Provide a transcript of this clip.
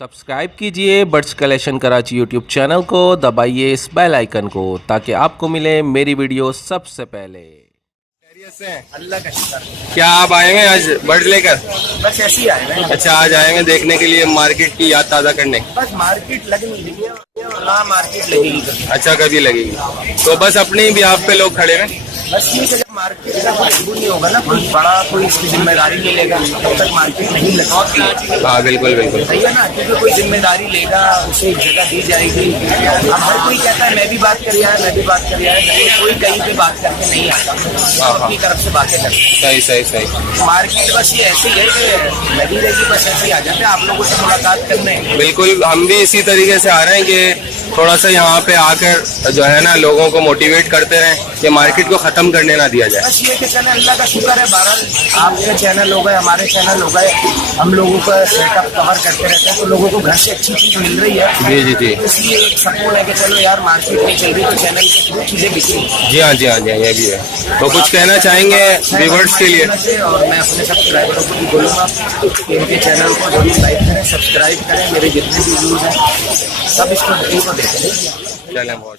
Subscribe कीजिए birds collection Karachi YouTube channel को, दबाइए इस बेल आइकन को ताकि आपको मिले मेरी वीडियो सबसे पहले। अल्लाह का शुक्र। क्या आप आएंगे आज बर्ड लेकर? बस ऐसे ही आए हैं। अच्छा, आज आएंगे देखने के लिए, मार्केट की याद ताज़ा करने। बस मार्केट लगनी है और ना मार्केट लगेगी। अच्छा, कभी लगेगी तो बस अपने भी आप पे लोग खड़े हैं। बस ये जब मार्केट का कोई नहीं होगा ना, कोई बड़ा कोई इसकी जिम्मेदारी नहीं लेगा, तब तक मार्केट नहीं लगेगी। हाँ बिल्कुल बिल्कुल सही है ना, क्योंकि कोई जिम्मेदारी लेगा उसे एक जगह दी जाएगी। अब हर कोई कहता है मैं भी बात कर यार, मैं भी बात कर यार, कोई कहीं पे बात करके नहीं आता, अपनी तरफ से बातें करते। सही सही सही। मार्केट बस ये ऐसे ही है कि लगी रहेगी, बस ऐसे ही आ जाते हैं आप लोगों से मुलाकात करने। बिल्कुल, हम भी इसी तरीके से आ रहे हैं कि थोड़ा सा यहाँ पे आकर जो है ना लोगों को मोटिवेट करते रहें कि मार्केट को ख़त्म करने ना दिया जाए। बस ये कि चले, अल्लाह का शुक्र है, बहरहाल आपके चैनल हो गए, हमारे चैनल हो गए, हम लोगों का सेटअप कवर करते रहते हैं तो लोगों को घर से अच्छी चीज़ मिल रही है। जी जी जी इसलिए एक सकून है कि चलो यार मार्केट नहीं चल रही तो चैनल के थ्रू चीज़ें बिकी। जी हाँ जी हाँ जी हाँ, ये भी है। तो कुछ कहना चाहेंगे व्यूअर्स के लिए? और मैं अपने सब्सक्राइबरों को भी बोलूँगा कि इनके चैनल को जरूर लाइक करें, सब्सक्राइब करें, मेरे जितने भी व्यूज़ हैं सब इसको देखें। चलें बहुत